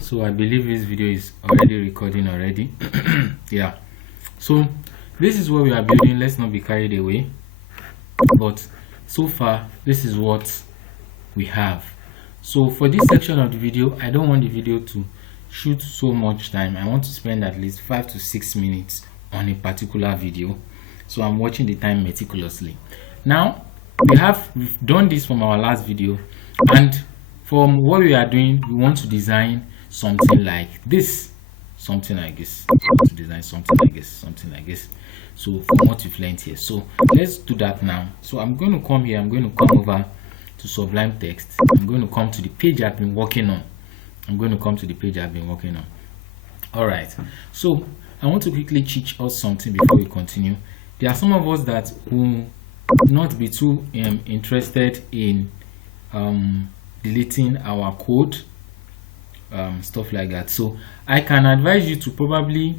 So I believe this video is already recording already. Yeah, so this is what we are building. Let's not be carried away, but so far this is what we have. So for this section of the video, I don't want the video to shoot so much time. I want to spend at least 5 to 6 minutes on a particular video, so I'm watching the time meticulously. Now we've done this from our last video, and from what we are doing, we want to design something like this, something like this. We want to design something like this, something like this. So from what we've learned here, so let's do that now. So I'm going to come here, I'm going to come over to Sublime Text. I'm going to come to the page I've been working on. All right, so I want to quickly teach us something before we continue. There are some of us that will not be too interested in deleting our code, stuff like that. So I can advise you to probably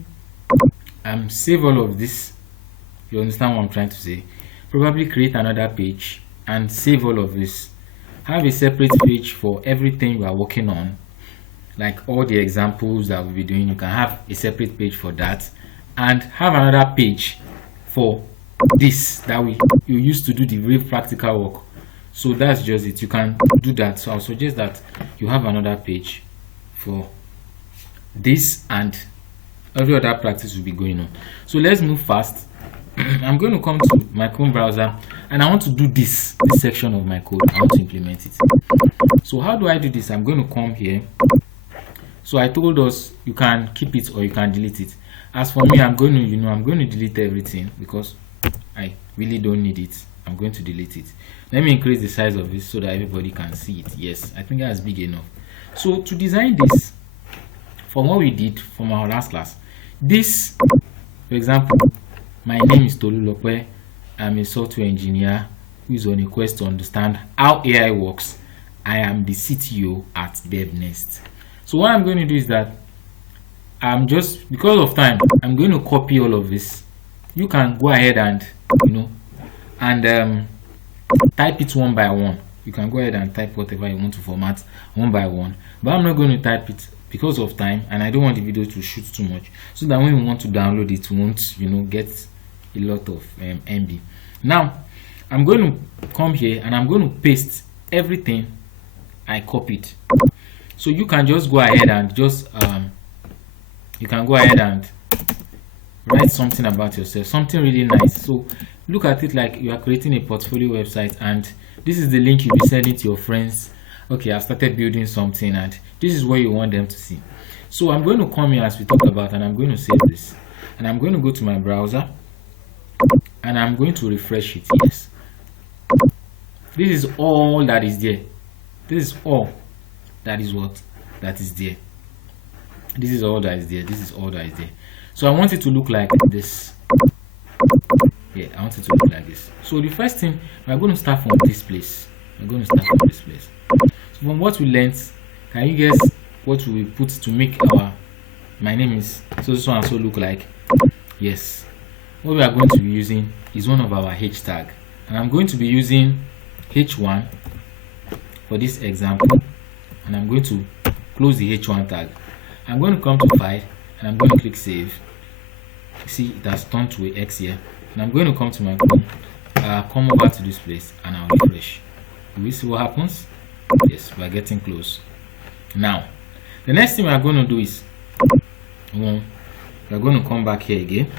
save all of this. You understand what I'm trying to say? Probably create another page and save all of this. Have a separate page for everything you are working on, like all the examples that we'll be doing. You can have a separate page for that, and have another page for this that you used to do the real practical work. So that's just it. You can do that. So I'll suggest that you have another page for this, and every other practice will be going on. So let's move fast. I'm going to come to my Chrome browser, and I want to do this section of my code. I want to implement it. So how do I do this? I'm going to come here. So I told us you can keep it or you can delete it. As for me, I'm going to delete everything because I really don't need it. I'm going to delete it. Let me increase the size of this so that everybody can see it. Yes, I think that's big enough. So to design this, from what we did from our last class, this, for example, my name is Tolulope. I'm a software engineer who is on a quest to understand how AI works. I am the CTO at DevNest. So what I'm going to do is that because of time, I'm going to copy all of this. You can go ahead and type it one by one. You can go ahead and type whatever you want to format one by one, but I'm not going to type it because of time, and I don't want the video to shoot too much, so that when we want to download it, we won't get a lot of MB. Now I'm going to come here and I'm going to paste everything I copied. So you can just go ahead and write something about yourself, something really nice. So look at it like you are creating a portfolio website, and this is the link you'll be sending to your friends. Okay, I've started building something, and this is what you want them to see. So I'm going to come here as we talked about, and I'm going to save this, and I'm going to go to my browser, and I'm going to refresh it. Yes, this is all that is there. This is all that is that is there. This is all that is there. This is all that is there. So I want it to look like this. Yeah, I want it to look like this. So the first thing, we're going to start from this place. So from what we learned, can you guess what we put to make my name is so and so look like? Yes, what we are going to be using is one of our H tag, and I'm going to be using H1 for this example, and I'm going to close the H1 tag. I'm going to come to file, and I'm going to click save. You see it has turned to a X here, and I'm going to come to my Chrome, come over to this place, and I'll refresh. Do we see what happens? Yes, we are getting close. Now the next thing we are going to do is we're going to come back here again.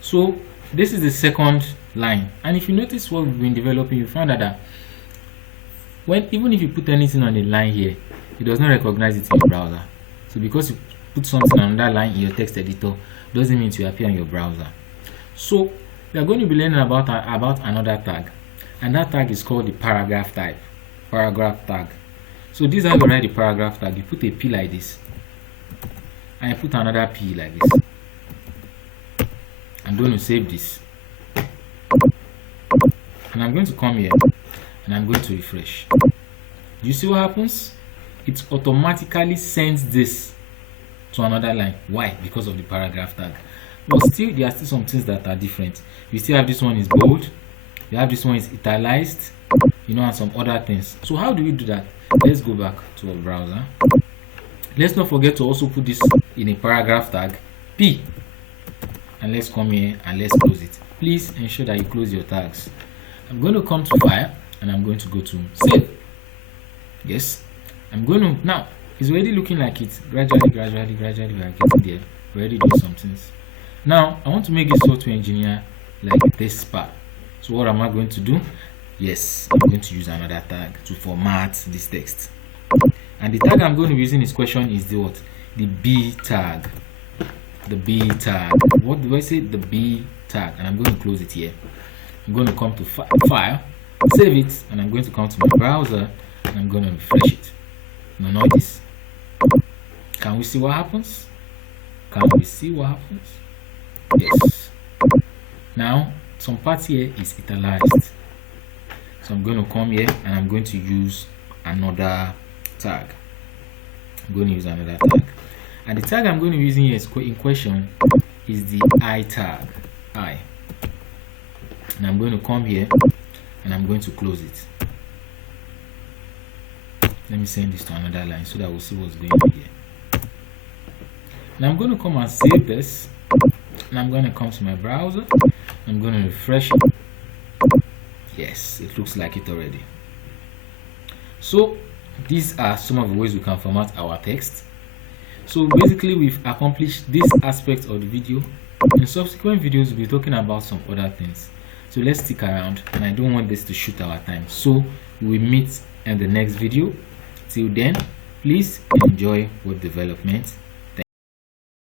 So this is the second line, and if you notice what we've been developing, you found that even if you put anything on the line here, it does not recognize it in your browser. So because you put something on that line in your text editor, doesn't mean it will appear in your browser. So we are going to be learning about another tag, and that tag is called the paragraph tag. So this is how you write the paragraph tag. You put a P like this, and you put another P like this. I'm going to save this, and I'm going to come here, and I'm going to refresh. Do you see what happens? It automatically sends this to another line. Why? Because of the paragraph tag. But still, there are still some things that are different. You still have this one is bold, you have this one is italicized, and some other things. So how do we do that? Let's go back to our browser. Let's not forget to also put this in a paragraph tag P, and let's come here and let's close it. Please ensure that you close your tags. I'm going to come to File and I'm going to go to Save. Yes, I'm going to, now it's already looking like it. Gradually we are getting there. We're already doing some things. Now I want to make this software engineer like this part. So what am I going to do? Yes, I'm going to use another tag to format this text, and the tag I'm going to be using in this question is the what? The B tag. The B tag. What do I say? The B tag. And I'm going to close it here. I'm going to come to File, save it, and I'm going to come to my browser and I'm going to refresh it. Now notice. Can we see what happens? Can we see what happens? Yes. Now some parts here is italicized. So I'm going to come here and I'm going to use another tag. I'm going to use another tag. And the tag I'm going to be using here in question is the I tag. I. And I'm going to come here and I'm going to close it. Let me send this to another line so that we'll see what's going on here. Now I'm going to come and save this. And I'm going to come to my browser. I'm going to refresh it. Yes, it looks like it already. So these are some of the ways we can format our text. So basically we've accomplished this aspect of the video. In subsequent videos we'll be talking about some other things. So let's stick around, and I don't want this to shoot our time. So we'll meet in the next video. Till then, please enjoy web development.